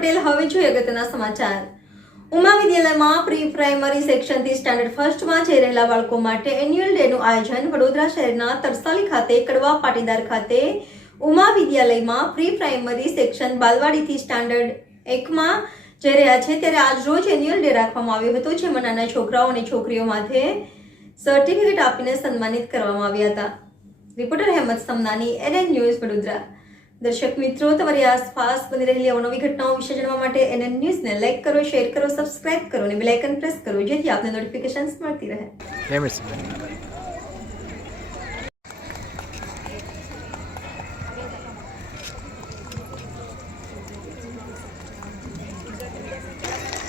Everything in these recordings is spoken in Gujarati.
પટેલ। હવે જોઈએ અગત્યના સમાચાર। ઉમા વિદ્યાલયમાં પ્રી પ્રાઇમરી સેક્શનથી સ્ટાન્ડર્ડ ફર્સ્ટમાં જઈ રહેલા બાળકો માટે એન્યુઅલ ડેનું આયોજન વડોદરા શહેરના તરસાલી ખાતે કડવા પાટીદાર ખાતે ઉમા વિદ્યાલયમાં પ્રી પ્રાઇમરી સેક્શન બાલવાડીથી સ્ટાન્ડર્ડ 1માં જઈ રહ્યા છે ત્યારે આજ રોજ એન્યુઅલ ડે રાખવામાં આવ્યો હતો, જેમાં નાના છોકરાઓ અને છોકરીઓ માટે સર્ટિફિકેટ આપીને સન્માનિત કરવામાં આવ્યા હતા। Reporter Hemat Samnani, NN news Vadodara. દર્શક મિત્રો, તમારી આસપાસ બની રહેલી અવનવી ઘટનાઓ વિશે જાણવા માટે NN ન્યૂઝને લાઈક કરો, શેર કરો, સબસ્ક્રાઇબ કરો અને બેલ આઇકન પ્રેસ કરો, જેથી આપને નોટિફિકેશન્સ મળતી રહે।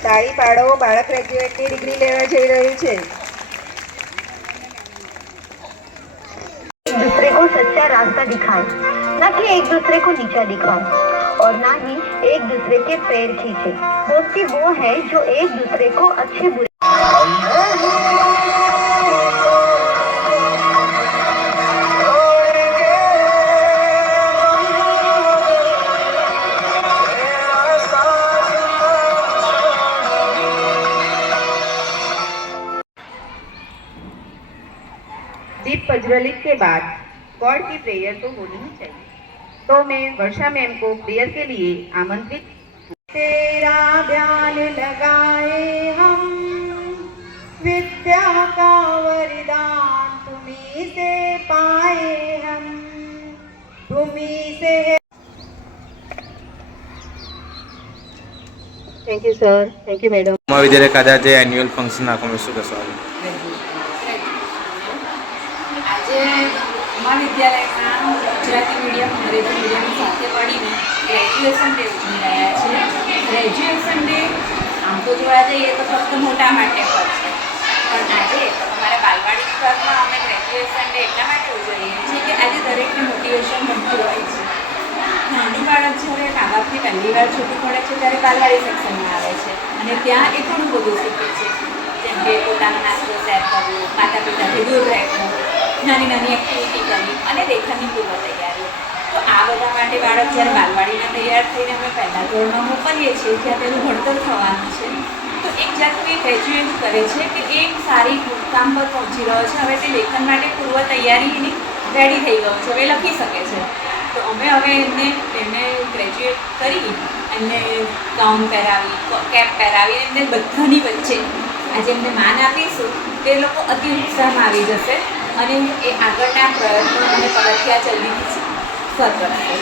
તાળી પાડો, બાળક ગ્રેજ્યુએટની ડિગ્રી લેવા જઈ રહ્યું છે। एक दूसरे को सच्चा रास्ता दिखाएं, न कि एक दूसरे को नीचा दिखाएं और न ही एक दूसरे के पैर खींचे। दोस्ती वो है जो एक दूसरे को अच्छे बुरे दीप प्रज्वलित के बाद गॉड की प्रेयर तो होनी ही चाहिए, तो मैं वर्षा मैम को प्रेयर के लिए आमंत्रित। तेरा ध्यान लगाए हम, विद्या का वरदान तुम्हीं से पाए हम, तुम्हीं से। Thank you sir, thank you madam. Uma વિદ્યાલય ખાતે આજે એન્યુઅલ ફંક્શન રાખવામાં શું કહેશો? આજે ઉમા વિદ્યાલયમાં ગુજરાતી મીડિયમ અંગ્રેજી મીડિયમ સાથે મળીને ગ્રેજ્યુએશન ડે ઉજવી રહ્યા છે। ગ્રેજ્યુએશન ડે આમ તો જોવા જઈએ તો ફક્ત મોટા માટે હોય છે, પણ આજે અમારા બાલવાડી વિભાગમાં અમે ગ્રેજ્યુએશન ડે એટલા માટે ઉજવીએ છીએ કે આજે દરેકને મોટિવેશન મળતું હોય છે। નાનું બાળક જ્યારે મા બાપની પહેલી વાર છૂટું પડે છે ત્યારે બાલવાડી સેક્શનમાં આવે છે અને ત્યાં એ ઘણું બધું શીખે છે, જેમ કે પોતાનો નાસ્તો શેર કરવો, માતા પિતાથી દૂર રહેવું, નાની નાની એક્ટિવિટી કરવી અને લેખનની પૂર્વ તૈયારીઓ। તો આ બધા માટે બાળક જ્યારે બાલવાડીમાં તૈયાર થઈને અમે પહેલા ધોરણમાં મોકલીએ છીએ જ્યાં તેનું ભણતર થવાનું છે, તો એક જાતનું એ ગ્રેજ્યુએટ કરે છે કે એ સારી મુકામ પર પહોંચી રહ્યો છે। હવે તે લેખન માટે પૂર્વ તૈયારીની રેડી થઈ ગયો છે, હવે લખી શકે છે। તો અમે હવે એમને ગ્રેજ્યુએટ કરી એમને ગાઉન પહેરાવી, કેપ પહેરાવી એમને બધાની વચ્ચે આજે એમને માન આપીશું, તે લોકો અતિ ઉત્સાહમાં આવી જશે અને એ આગળના પ્રયત્નો અને પગથિયા જલ્દીથી સર કરશે।